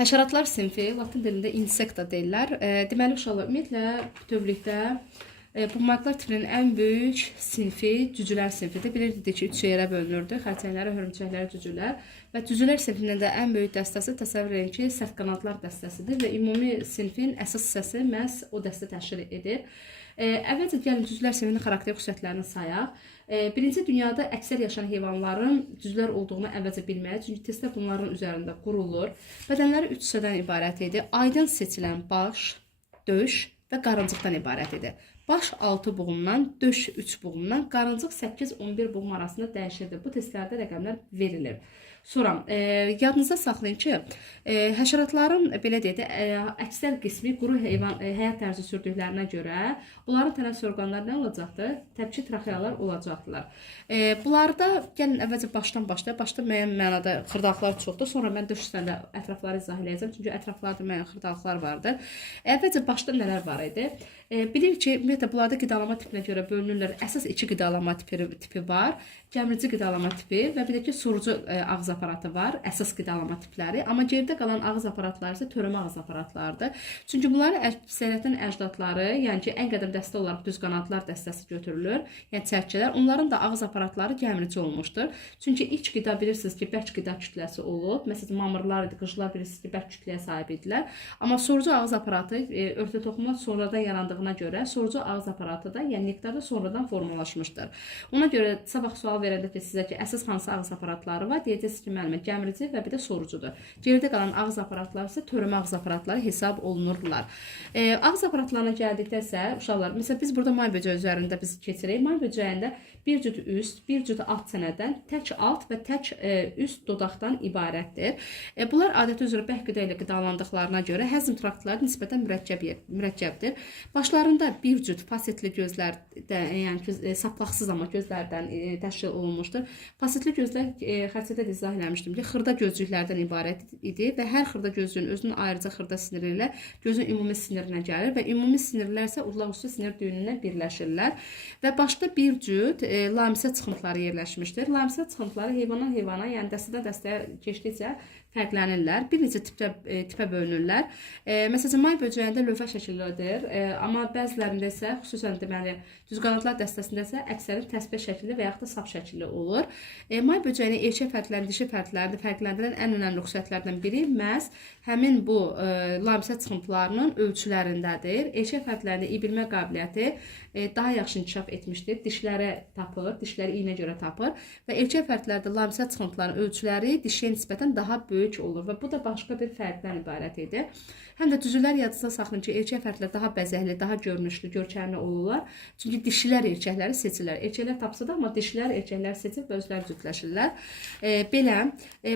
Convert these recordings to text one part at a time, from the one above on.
Həşəratlar sinfi, latin dilində insekta deyirlər. Deməli, uşaqlar, ümumiyyətlə bütövlükdə bu maddelər tipinin ən böyük sinfi cücülər sinfidir. Bilirdik ki, 3 yerə bölünürdü. Xərçənglər, hörümçəklər, cücülər. Və cücülər sinfinin də ən böyük dəstəsi təsəvvür edin ki, sərtqanadlar dəstəsidir və ümumi sinfin əsas hissəsi məhz o dəstə təşkil edir. Əvvəlcə gəlin cücülər sinfinin xarakter xüsusiyyətlərini sayaq. Birinci, dünyada əksər yaşayan heyvanların cücülər olduğunu əvvəlcə bilməyə, çünki testlər bunların üzərində qurulur. Bədənləri 3 hissədən ibarət edir. Aydın seçilən baş, döş və qarıncıqdan ibarət edir. Baş 6 buğumdan, döş 3 buğumdan, qarıncıq 8-11 buğum arasında dəyişirdir. Bu testlərdə rəqəmlər verilir. Sonra yadınızda saxlayın ki, həşəratların belə deyək də əksər qismi quru həyat tərzi sürdüklərinə görə onların tənəffüs orqanları nə olacaqdır? Təbii traxealar olacaqdılar. Bunlarda gəlin əvvəlcə başdan başlayaq. Başda müəyyən mənada xırdalıqlar çoxdur. Sonra mən döş üstündə ətrafları izah edəcəm. Çünki ətraflarda müəyyən xırdalıqlar vardır. Əvvəlcə başda nələr var idi? Bilirik ki, ümumiyyətlə bunlarda qidalama tipinə görə bölünürlər. Əsas 2 qidalama tipi var. Gəmirici qidalama tipi və bir də ki, sorucu ağız aparatı var. Əsas qidalama tipləri. Amma geridə qalan ağız aparatları isə törəmə ağız aparatlarıdır. Çünki bunların əksəriyyətin əcdadları, yəni ki, ən qədim dəstə olaraq düz qanadlar dəstəsi götürülür. Yəni çərçələr. Onların da ağız aparatları gəmirici olmuşdur. Çünki ilk qida bilirsiniz ki, bərk qida kütləsi olub. Məsələn, mamırlar idi, qıcılar bilirsiniz ki, bərk kütləyə sahib idilər. Amma sorucu ağız aparatı örtə toxuma sonradan yarandığına görə sorucu ağız aparatı da, yəni nektarda sonradan formalaşmışdır. Ona görə sabah sual verəndə ki, sizə ki, əsas hansı ağız aparatları var, deyəcəksiniz ki, müəllimə gəmirici və bir də sorucudur. Geridə qalan ağız aparatları isə törəmə ağız aparatları hesab olunurlar. Ağız aparatlarına gəldikdə isə uşaqlar, məsələn, biz burada may böcəyi üzərində biz keçirik. May böcəyində bir cüt üst, bir cüt alt çənədən, tək alt və tək üst dodaqdan ibarətdir. Bunlar adəti üzrə bərk qida ilə qidalandıqlarına görə həzm traktları nisbətən mürəkkəbdir. Başlarında bir cüt fasetli gözlər, yəni saplaqsız amma gözlərdən təşkil olunmuşdur. Fasetli gözlər xəritədə də izah eləmişdim ki, xırda gözcüklərdən ibarət idi və hər xırda gözcüyün özünün ayrıca xırda siniri ilə gözün ümumi sinirinə gəlir və ümumi sinirlər isə udlaq üstü sinir düyününə birləşirlər və başda bir cüt lamisə çıxıntıları yerləşmişdir. Lamisə çıxıntıları heyvandan heyvana, yəni dəstədən dəstəyə keçdikcə fərqlənirlər. Bir neçə tipə bölünürlər. Məsələn, may böcəyində lövhə şəkillidir, amma bəzilərində isə, xüsusən deməli, düzqanadlar dəstəsində isə əksərin təsbih şəkilli və yaxud da sap şəkilli olur. May böcəyinin erkək fərqlərini, dişi fərqlərini fərqləndirən ən önəmli xüsusiyyətlərdən biri məhz həmin bu lamisə çıxıntılarının ölçülərindədir. Erkək fərqlərində iyi bilmə qabiliyyəti daha yaxşı inkişaf etmişdir. Dişlərə tapır, dişləri iynə görə tapır və erkək fərqlərdə lamisə çıxıntılarının ölçüləri dişiyə nisbətən daha böyük olur və bu da başqa bir fərqdən ibarət edir. Həm də cücülər yadınızda saxlayın ki, erkək fərqlər daha bəzəkli, daha görünüşlü, görkəmli olurlar. Çünki dişilər erkəkləri seçirlər. Erkəklər tapsa da, amma dişilər erkəkləri seçir və özləri cütləşirlər. Belə,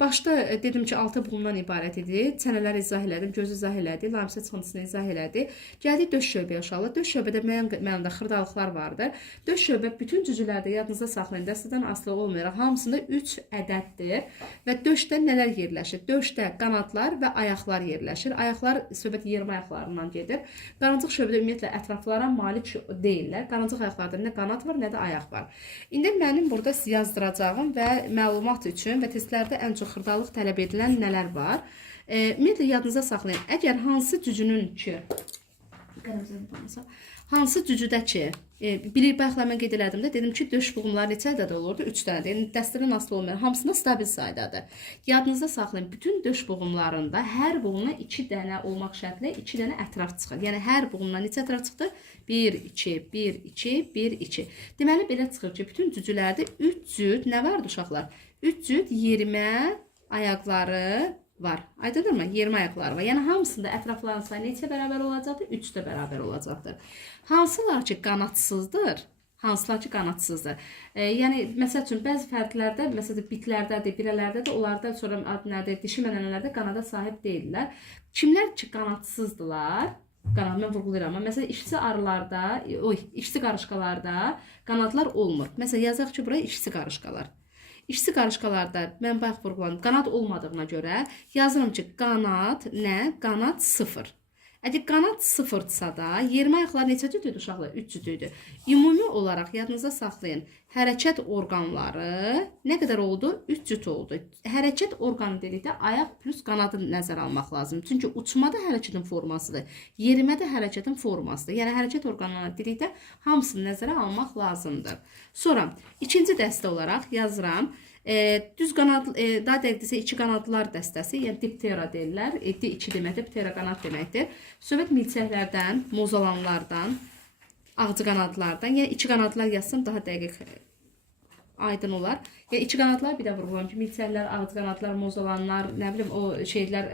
başda dedim ki, 6 buğumdan ibarət idi. Çənələri izah elədim, gözü izah elədi, lamisə çıxıntısını izah elədi. Gəldik döş şöbəyə uşaqlar. Döş şöbədə müəyyən mənada xırdalıqlar vardır. Döş şöbə bütün cücülərdə yadınızda saxlayın, dəstədən asılı olmayaraq hamısında 3 ədəddir və döşdə nələr yerləşir? Döşdə qanadlar və ayaqlar yerləşir. Ayaqlar söhbət yermə ayaqlarından gedir. Qarıncıq şöbədə ümumiyyətlə ətraflara malik deyirlər. Qarıncıq ayaqlarda nə qanad var, nə də ayaq var. İndi mənim burada yazdıracağım və məlumat üçün və testlərdə ən çox xırdalıq tələb edilən nələr var? Ümumiyyətlə yadınıza saxlayın. Əgər hansı cücünün ki, hansı cücüdə ki, bayaqlar mən qeyd elədim də, dedim ki, döş buğumları neçə ədəd olurdu? 3 dənədir. Yəni, dəstədən asılı olmayan, hamısında stabil saydadır. Yadınızda saxlayın, bütün döş buğumlarında hər buğumdan 2 dənə olmaq şərtlə 2 dənə ətraf çıxır. Yəni, hər buğumdan neçə ətraf çıxdı? 1, 2, 1, 2, 1, 2. Deməli, belə çıxır ki, bütün cücülərdə 3 cüt, nə vardı uşaqlar? 3 cüt yerimə ayaqları var. Aydındır mı? Yerimə ayaqları var. Yəni, hamısında ətrafların sayı neçə bərabər olacaqdır? 3 də bərabər olacaqdır. Hansılar ki, qanadsızdır? Hansılar ki, qanadsızdır? Yəni, məsəl üçün, bəzi fərqlərdə, məsələn, bitlərdədir, birələrdədir, onlarda sonra adı nədir, dişi mənələrdə qanada sahib deyirlər. Kimlər ki, qanadsızdılar? Qanad, mən vurğulayıram. Məsələn, işçi arılarda, işçi qarışqalarda qanadlar olmur. Məsələn, yazaq ki, buraya işçi qarışqalar. İşçi qarışqalarda mən bayaq vurğuladım, qanad olmadığına görə yazıram ki, qanad nə? Qanad 0. Əgər qanad sıfırdsa da, yermə ayaqlar neçə cütüydü uşaqlar? 3 cütüydü. Ümumi olaraq yadınızda saxlayın. Hərəkət orqanları nə qədər oldu? 3 cüt oldu. Hərəkət orqanı dedikdə ayaq plus qanadı nəzərə almaq lazımdır. Çünki uçma da hərəkətin formasıdır. Yerimə də hərəkətin formasıdır. Yəni hərəkət orqanları dedikdə hamısını nəzərə almaq lazımdır. Sonra ikinci dəstə olaraq yazıram. Düz qanad, daha dəqiqdirsə iki qanadlar dəstəsi, yəni diptera deyirlər. D2 deməkdir, diptera qanad deməkdir. Söhbət milçəklərdən, mozalanlardan, ağcı qanadlardan, yəni iki qanadlar yazsam daha dəqiq aydın olar. Yəni iki qanadlar bir də vurğulam ki, milçəklər, ağcı qanadlar, mozalanlar, nə bilim o şeylər,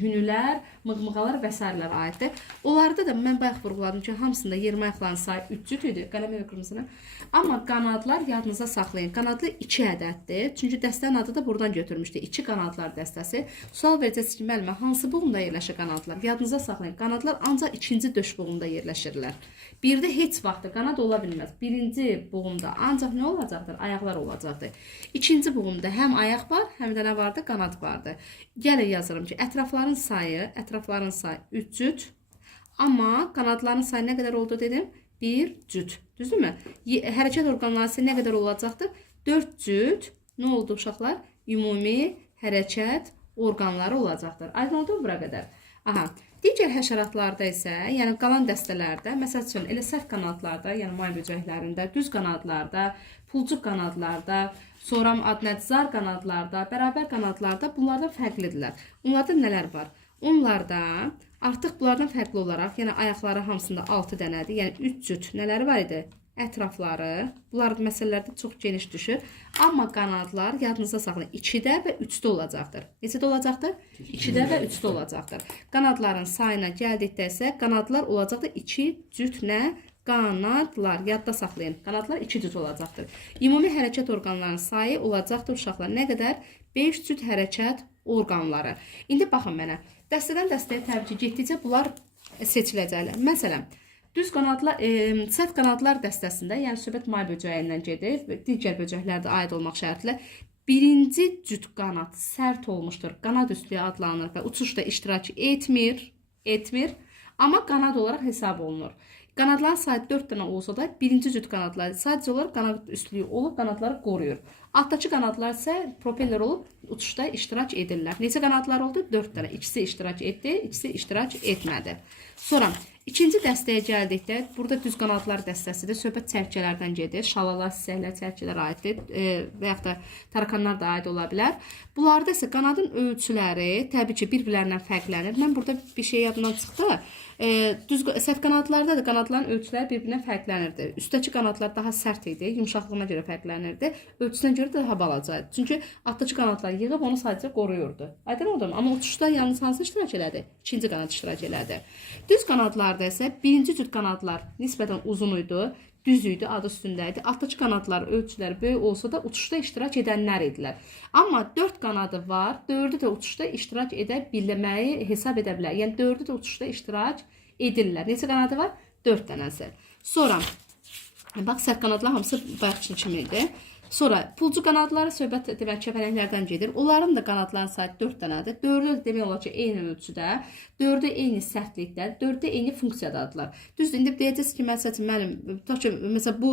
hünülər, mığmığalar və s. aiddir. Onlarda da mən bayaq vurğuladım ki, hamısında yermə ayaqların sayı 3 cüt idi, qələm və qırmızını. Amma qanadlar yadınıza saxlayın. Qanadlı 2 ədəddir. Çünki dəstənin adı da buradan götürmüşdü. 2 qanadlar dəstəsi. Sual verəcəksiniz ki, müəllimə, hansı buğumda yerləşir qanadlar? Yadınıza saxlayın. Qanadlar ancaq ikinci döş buğumda yerləşirlər. Birdə heç vaxt qanad ola bilməz. Birinci buğumda ancaq nə olacaqdır? Ayaqlar olacaqdır. İkinci buğumda həm ayaq var, həm də nə vardı? Qanad vardı. Gəlin yazırım ki, ətrafların sayı 3 cüt. Amma qanadların sayı nə qədər oldu dedim? 1 cüt. Düzdürmü? Hərəkət orqanları isə nə qədər olacaqdır? 4 cüt. Nə oldu uşaqlar? Ümumi hərəkət orqanları olacaqdır. Aydın oldu bura qədər. Aha. Digər həşəratlarda isə, yəni qalan dəstələrdə, məsəl üçün elə sərt qanadlarda, yəni may böcəklərində, düz qanadlarda, pulcuq qanadlarda, sonra adnədzar qanadlarda, bərabər qanadlarda bunlardan fərqlidirlər. Onlarda nələr var? Onlarda artıq bunlardan fərqli olaraq, yəni ayaqları hamısında 6 dənədir, yəni 3 cüt nələri var idi? Ətrafları, bunlar məsələlərdə çox geniş düşür. Amma qanadlar yadınızda saxlayın, 2-də və 3-də olacaqdır. Neçədə olacaqdır? 2-də və 3-də olacaqdır. Qanadların sayına gəldikdə isə qanadlar olacaqdır 2 cüt nə? Qanadlar. Yadda saxlayın. Qanadlar 2 cüt olacaqdır. Ümumi hərəkət orqanlarının sayı olacaqdır uşaqlar. Nə qədər? 5 cüt hərəkət orqanları. İndi baxın mənə. Dəstədən dəstəyə təbii ki, getdikcə bunlar seçiləcəklər. Məsələn, düz qanadlar, sərt qanadlar dəstəsində, yəni söhbət may böcəyindən gedir, digər böcəklərdə aid olmaq şərtlə birinci cüt qanad sərt olmuşdur, qanad üstlüyü adlanır və uçuşda iştirak etmir, amma qanad olaraq hesab olunur. Qanadların sayı 4 dənə olsa da birinci cüt qanadlar sadəcə olaraq qanad üstlüyü olub qanadları qoruyur. Altdakı qanadlar isə propeller olub uçuşda iştirak edirlər. Neçə qanadlar oldu? 4 dənə. İkisi iştirak etdi, ikisi iştirak etmədi. Sonra ikinci dəstəyə gəldikdə, burada düz qanadlar dəstəsidir. Söhbət çərkələrdən gedir. Şalalar, sisəklər, çərkələr aiddir və yaxud da tarakanlar da aid ola bilər. Bunlarda isə qanadın ölçüləri təbii ki, bir-birlərindən fərqlənir. Mən burada bir şey yadımdan çıxdı. Sərt qanadlarda da qanadların ölçüləri bir-birindən fərqlənirdi. Üstdəki qanadlar daha sərt idi, yumşaqlığına görə fərqlənirdi. Ölçüsünə görə də daha balaca idi. Çünki altdakı qanadlar yığıb onu sadəcə qoruyurdu. Aydın oldu mu? Amma uçuşda yalnız hansı iştirak elədi? İkinci qanad iştirak elədi. Düz qanadlarda isə birinci cüt qanadlar nisbətən uzun idi, düz idi, adı üstündəydi. Altdakı qanadlar ölçüləri böyük olsa da uçuşda iştirak edənlər idilər. Amma 4 qanadı var, 4'ü də uçuşda iştirak edə bilməyi hesab edə bilər. Yəni 4'ü də uçuşda iştirak edirlər. Neçə qanadı var? 4 dənəsi. Sonra, bax, sərt qanadlar hamısı bayaqçı kimi idi. Sonra pulcu qanadları söhbət demək kəpənəklərdən gedir. Onların da qanadların sayı 4 dənədir. 4'ü demək olar ki, eyni ölçüdə, 4'ü eyni sərtlikdə, 4'ü eyni funksiyadadırlar. Düzdür, indi deyəcəksiniz ki, məsələn, məsələn bu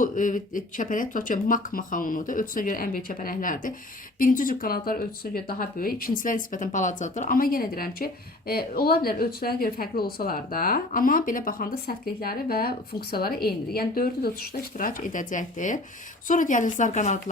kəpənək tutaq ki, mak maxaunudur. Ölçüsünə görə ən böyük kəpənəklərdir. Birinci cür qanadlar ölçüsünə görə daha böyük, ikincilər nisbətən balacadır. Amma yenə deyirəm ki, ola bilər ölçülərə görə fərqli olsalar da, amma belə baxanda sərtlikləri və funksiyaları eynidir. Yəni 4'ü də uçuşda iştirak edəcəkdir. Sonra gəlir zar qanadlar.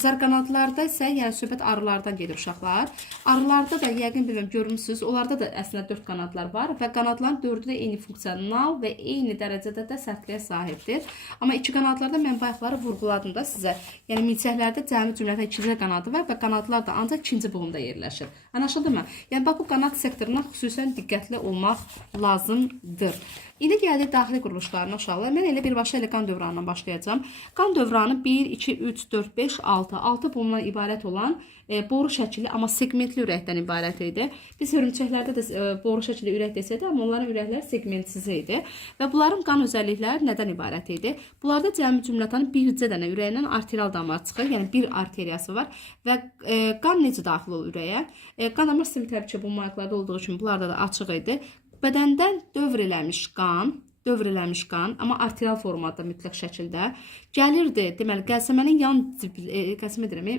Zar qanadlarda isə yəni söhbət arılardan gedir uşaqlar. Arılarda da yəqin bilmirəm görmüsünüz. Onlarda da əslində 4 qanadlar var və qanadların 4'ü də eyni funksional və eyni dərəcədə də sərtliyə sahibdir. Amma iki qanadlarda mən bayaqları vurğuladım da sizə. Yəni milçəklərdə cəmi cümlədə ikinci qanadı var və qanadlar da ancaq ikinci buğumda yerləşir. Anlaşıldı mı? Yəni bax bu qanad sektoruna xüsusən diqqətli olmaq lazımdır. İndi gəldik daxili quruluşlarına uşaqlar. Mən elə birbaşa elə qan dövranından başlayacağım. Qan dövranı 1, 2, 3, 4, 5, 6. 6 bundan ibarət olan boru şəkili, amma segmentli ürəkdən ibarət idi. Biz hörümçəklərdə də boru şəkili ürək desək də, amma onların ürəkləri segmentsiz idi. Və bunların qan özəllikləri nədən ibarət idi? Bunlarda cəmi cümlətanın bircə dənə ürəyindən arterial damar çıxır, yəni bir arteriyası var və qan necə daxil olur ürəyə? Qan damar sistemi təbii ki, bu marklarda olduğu kimi bunlarda da açıq idi. bədəndən dövr eləmiş qan, amma arterial formada mütləq şəkildə gəlirdi. Deməli, qəlsəmənin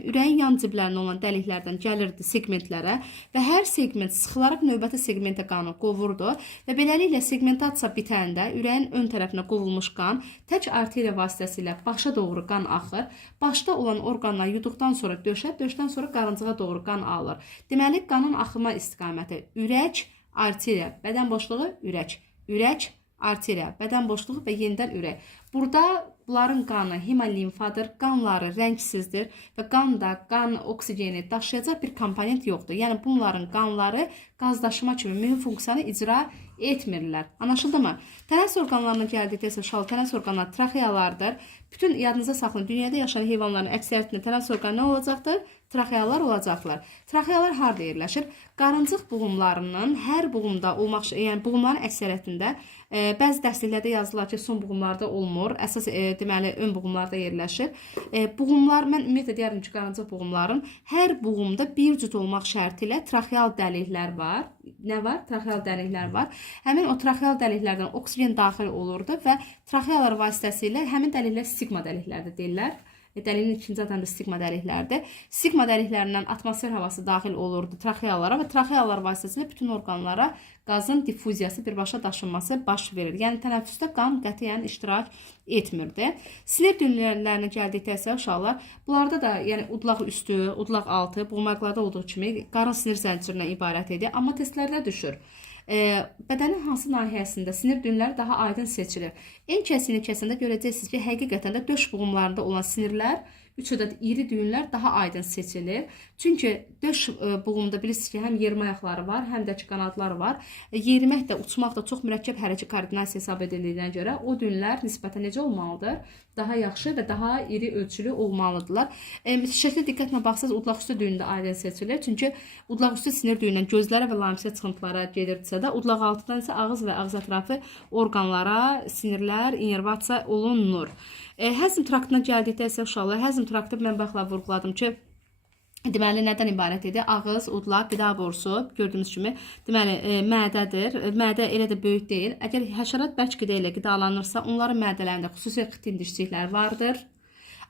ürəyin yan ciblərində olan dəliklərdən gəlirdi segmentlərə və hər segment sıxılaraq növbəti segmentə qanı qovurdu və beləliklə segmentasiya bitəndə ürəyin ön tərəfinə qovulmuş qan tək arteriya vasitəsilə başa doğru qan axır. Başda olan orqanlar yuduqdan sonra döşə, döşdən sonra qarıncığa doğru qan alır. Deməli, qanın axıma istiqaməti ürək, arteriya, bədən boşluğu, ürək, arteriya, bədən boşluğu və yenidən ürək. Burada bunların qanı hemolimfadır, qanları rəngsizdir və qanda qan oksigeni daşıyacaq bir komponent yoxdur. Yəni bunların qanları qazdaşıma kimi mühüm funksiyanı icra etmirlər. Anlaşıldı mı? Tənəffüs orqanlarına gəldikdə isə tənəffüs orqanları traxealardır. Bütün yadınıza saxlayın, dünyada yaşayan heyvanların əksəriyyətində tənəffüs orqanı nə olacaqdır? Traxealar olacaqlar. Traxealar harda yerləşir? Qarıncıq buğumlarının hər buğumda olmaq, yəni buğumların əksəriyyətində bəzi dərsliklərdə yazılır ki, son buğumlarda olmur. Əsas deməli ön buğumlarda yerləşir. Buğumlar, mən ümumiyyətlə deyərdim ki, qarıncıq buğumların hər buğumda bir cüt olmaq şərti ilə traxeal dəliklər var. Nə var? Traxeal dəliklər var. Həmin o traxeal dəliklərdən oksigen daxil olurdu və traxealar vasitəsilə həmin dəliklər stigma dəliklərdir deyirlər. Dəlinin ikinci adı stigma dəliklərdir. Stigma dəliklərindən atmosfer havası daxil olurdu traxealara və traxealar vasitəsilə bütün orqanlara qazın difuziyası, birbaşa daşınması baş verir. Yəni tənəffüsdə qan qətiyyən iştirak etmirdi. Sinir düyünlərinə gəldikdə isə uşaqlar, bunlarda da yəni udlaq üstü, udlaq altı, buğumaqlarda olduğu kimi qarın sinir zəncirindən ibarət idi, amma testlərdə düşür. Bədənin hansı nahiyəsində sinir düyünləri daha aydın seçilir. En kəsiyini kəsəndə görəcəksiniz ki, həqiqətən də döş buğumlarında olan sinirlər, 3 ədəd iri düyünlər daha aydın seçilir. Çünki döş buğumda bilirsiniz ki, həm yermə ayaqları var, həm də ki qanadları var. Yerimək də, uçmaq da çox mürəkkəb hərəkət koordinasiya hesab edildiyinə görə o düyünlər nisbətən necə olmalıdır? Daha yaxşı və daha iri ölçülü olmalıdırlar. Şəklə diqqətlə baxsaq, udlaq üstü düyünü də aydın seçilir. Çünki udlaq üstü sinir düyündən gözlərə və lamisiya çıxıntılara gedirdisə də, udlaq altıdan isə ağız və ağız ətrafı orqanlara sinirlər inervasiya olunur. Həzm traktına gəldikdə isə uşaqlar, həzm traktı mən baxla vurğuladım ki, deməli nədən ibarət idi? Ağız, udlaq, qida borusu gördüyünüz kimi deməli mədədir. Mədə elə də böyük deyil. Əgər həşərat bərk qida ilə qidalanırsa, onların mədələrində xüsusi xitin dişçiklər vardır.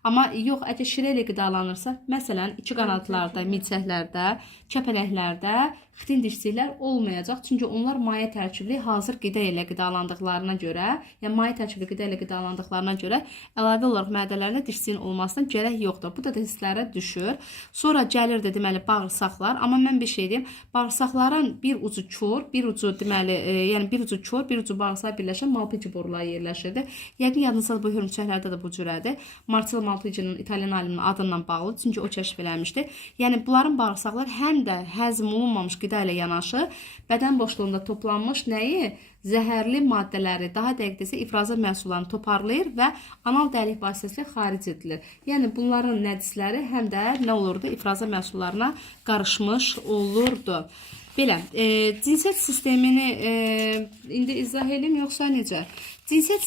Amma yox, əgər şirə ilə qidalanırsa, məsələn, içi qanadlarda, milçəklərdə, kəpənəklərdə xitin dişçiklər olmayacaq. Çünki onlar maye tərkibli hazır qida ilə qidalandıqlarına görə, yəni maye tərkibli qida ilə qidalandıqlarına görə əlavə olaraq mədələrində dişçiyin olmasına gərək yoxdur. Bu da hisslərə düşür. Sonra gəlirdi deməli bağırsaqlar, amma mən bir şey deyim, bağırsaqların bir ucu kör, bir ucu deməli, yəni bir ucu kör, bir ucu bağırsağa birləşən Malpighi boruları yerləşirdi. Yəqin yadınızda bu hörümçəklərdə də bu cürədir. Marcello Malpighi'nin İtalyan aliminin adından bağlı, çünki o kəşf eləmişdi. Yəni bunların bağırsaqlar həm də həzm olunmamış qida ilə yanaşı bədən boşluğunda toplanmış nəyi? Zəhərli maddələri, daha dəqiq desə ifrazat məhsullarını toparlayır və anal dəlik vasitəsilə xaric edilir. Yəni bunların nədisləri həm də nə olurdu? İfrazat məhsullarına qarışmış olurdu. Belə, cinsiyət sistemini indi izah edeyim yoxsa necə? Cinsiyət